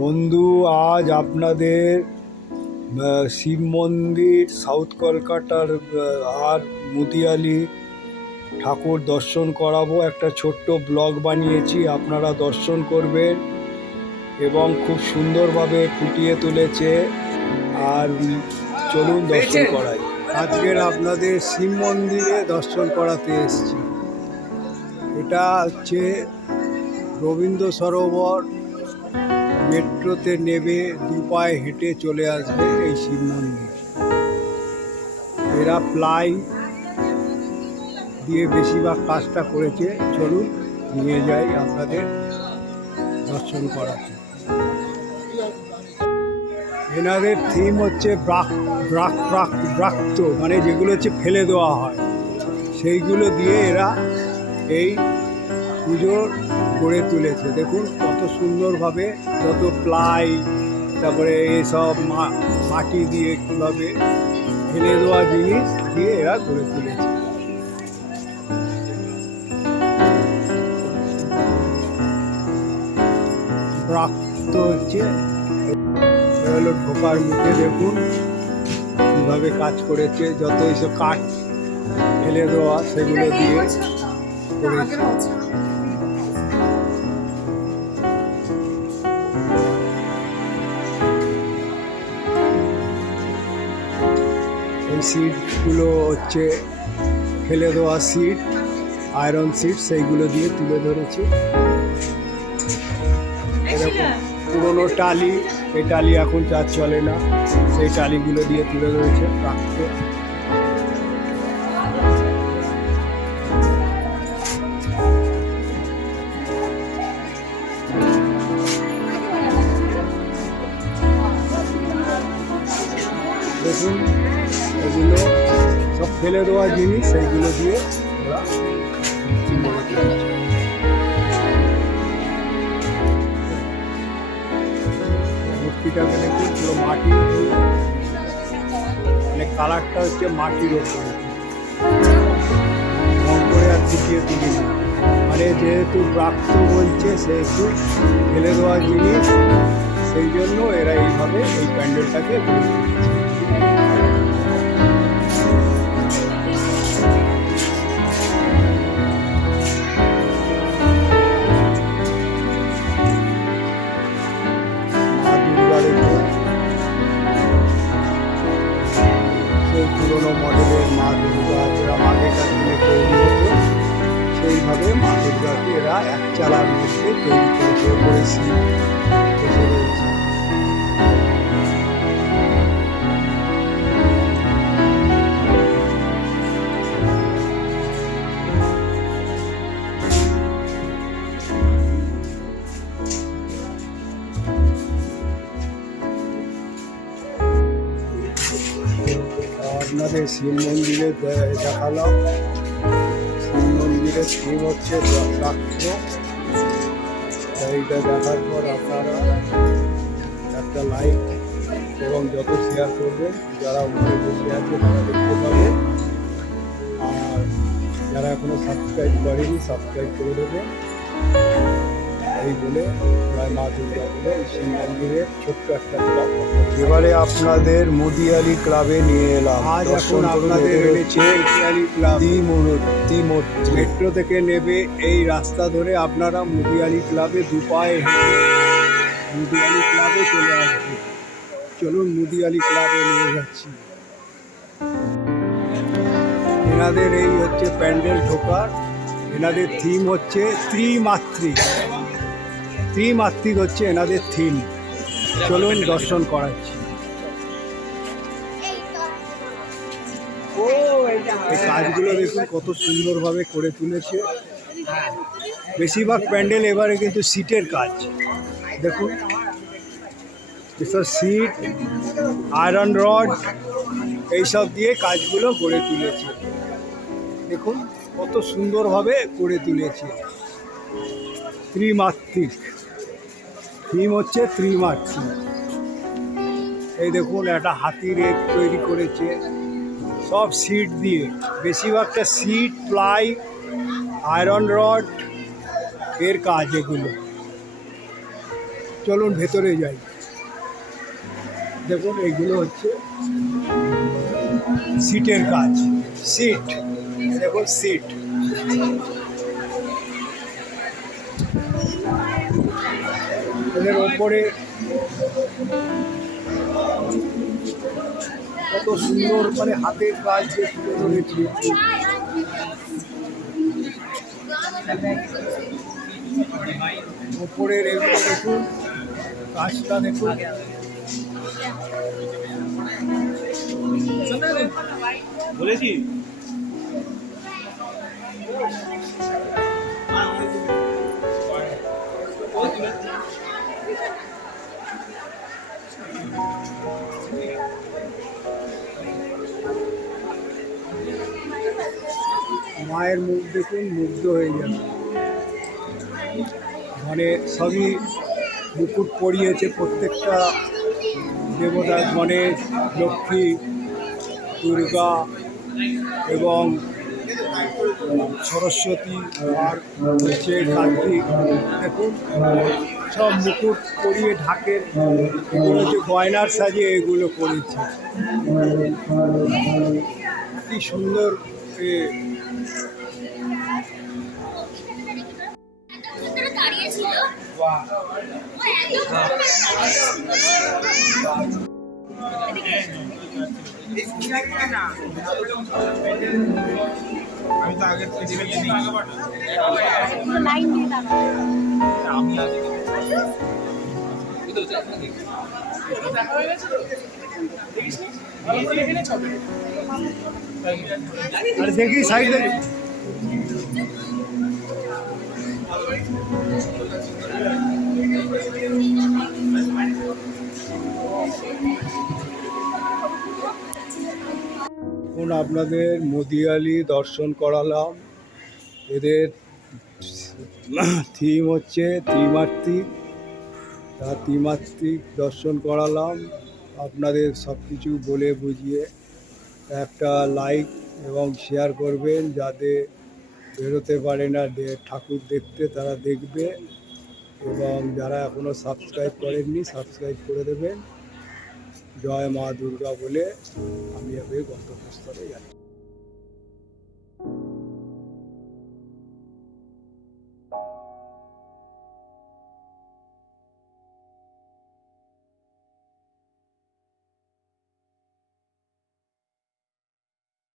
বন্ধু, আজ আপনাদের শিব মন্দির সাউথ কলকাতার আর মুদিয়ালি ঠাকুর দর্শন করাবো। একটা ছোট্ট ব্লগ বানিয়েছি, আপনারা দর্শন করবেন এবং খুব সুন্দরভাবে ফুটিয়ে তুলেছে। আর চলুন দর্শন করাই। আজকের আপনাদের শিব মন্দিরে দর্শন করাতে এসেছি। এটা হচ্ছে রবীন্দ্র সরোবর। মেট্রোতে নেবে 2 পায়ে হেঁটে চলে আসবে এই শিব মন্দির। এরা প্লাই দিয়ে বেশিরভাগ কাজটা করেছে। চলুন নিয়ে যাই আপনাদের দর্শন করাতে। এনাদের থিম হচ্ছে ব্রাক্ত, মানে যেগুলো হচ্ছে ফেলে দেওয়া হয় সেইগুলো দিয়ে এরা এই পুজো গড়ে তুলেছে। দেখুন কত সুন্দরভাবে, যত প্লাই, তারপরে এসব মাটি দিয়ে কীভাবে ফেলে দেওয়া জিনিস দিয়ে এরা গড়ে তুলেছে। প্রাপ্ত হচ্ছে হলো ঢোকার মুখে। দেখুন কীভাবে কাজ করেছে, যত এইসব কাঠ ফেলে দেওয়া সেগুলো দিয়ে করেছে। এই সিটগুলো হচ্ছে ফেলে দেওয়া সিট, আয়রন সিট, সেইগুলো দিয়ে তুলে ধরেছে। এরকম পুরোনো টালি, এই টালি এখন চার চলে না, সেই টালিগুলো দিয়ে তুলে ধরেছে রাখতে। দেখুন এগুলো সব ফেলে দেওয়া জিনিস, সেইগুলো দিয়ে ওরা মূর্তিটাকে দেখুন পুরো মাটি, মানে কালারটা হচ্ছে মাটির ওপরে রং করে আর ফুটিয়ে তুলিনি। মানে যেহেতু প্রাপ্ত বলছে সেহেতু ফেলে দেওয়া জিনিস, সেই জন্য এরা এইভাবে এই প্যান্ডেলটাকে গড়ে তুলেছে। সেই পুরোনো মডেলের মা দুর্গা, যেরকম আগেকার দিনে তৈরি হতো সেইভাবে মা দুর্গাকে এরা এক চালার মধ্যে তৈরি করেছে। ওপরে শিব বসে রয়েছে। আপনাদের শিব মন্দিরে দেখালাম। শিব মন্দিরের থিম হচ্ছে প্রাক্ত। এইটা দেখার পর আপনারা একটা লাইক এবং যত শেয়ার করবেন, যারা উপরে বসে আছে তারা দেখতে পাবে। আর যারা এখনো সাবস্ক্রাইব করেনি সাবস্ক্রাইব করে দেবে। এই বলে জয় মা দুর্গা বলে শিব মন্দিরের ছোট্ট একটা ক্লাব। এবারে আপনাদের মুদিয়ালি ক্লাবে নিয়ে এলাম। আজ এখন আপনাদের এনেছে মেট্রো থেকে নেবে এই রাস্তা ধরে আপনারা মুদিয়ালি ক্লাবে 2 পায়ে হেঁটে মুদিয়ালি ক্লাবে চলে আসবে। চলুন মুদিয়ালি ক্লাবে নিয়ে যাচ্ছি। এনাদের এই হচ্ছে প্যান্ডেল ঢোকার। এনাদের থিম হচ্ছে ত্রিমাত্রিক হচ্ছে এনাদের থিম। চলুন দর্শন করাচ্ছি। এই কাজগুলো দেখুন কত সুন্দরভাবে করে তুলেছে। বেশিরভাগ প্যান্ডেল এবারে কিন্তু সিটের কাজ। দেখুন এসব সিট, আয়রন রড এইসব দিয়ে কাজগুলো গড়ে তুলেছে। দেখুন কত সুন্দরভাবে করে তুলেছে। ত্রিমাত্রিক থিম হচ্ছে ত্রিমাত্রিক। এই দেখুন একটা হাতির এক তৈরি করেছে, সব সিট দিয়ে। বেশিরভাগটা সিট, প্লাই, আয়রন রড এর কাজ এগুলো। চলুন ভেতরে যাই। দেখুন এইগুলো হচ্ছে সিটের কাজ, সিট, দেখুন সিট। এদের ওপরে কত সুন্দর মানে হাতের কাজ যে তুলে ধরেছি। ওপরের এগুলো দেখুন, কাজটা দেখুন। বলেছি মায়ের মুখ দেখুন, মুগ্ধ হয়ে যাবে। মানে সবই মুকুট পরিয়েছে প্রত্যেকটা দেবতার, গণেশ, লক্ষ্মী, দুর্গা এবং সরস্বতী আর হচ্ছে কার্তিক। দেখুন সব মুকুট পরিয়ে ঢাকের, এগুলো হচ্ছে গয়নার সাজে এগুলো করেছে। কি সুন্দর আমি তো আগের আর দেখি সাইডে এখন আপনাদের মদিয়ালি দর্শন করালাম। এদের থিম হচ্ছে ত্রিমাত্রিক, তা ত্রিমাত্রিক দর্শন করালাম আপনাদের সব কিছু বলে বুঝিয়ে। একটা লাইক এবং শেয়ার করবেন, যাতে বেরোতে পারে না ঠাকুর দেখতে তারা দেখবে, এবং যারা এখনও সাবস্ক্রাইব করেননি সাবস্ক্রাইব করে দেবেন। জয় মা দুর্গা বলে আমি এবার গন্তব্যস্থলে যাচ্ছি।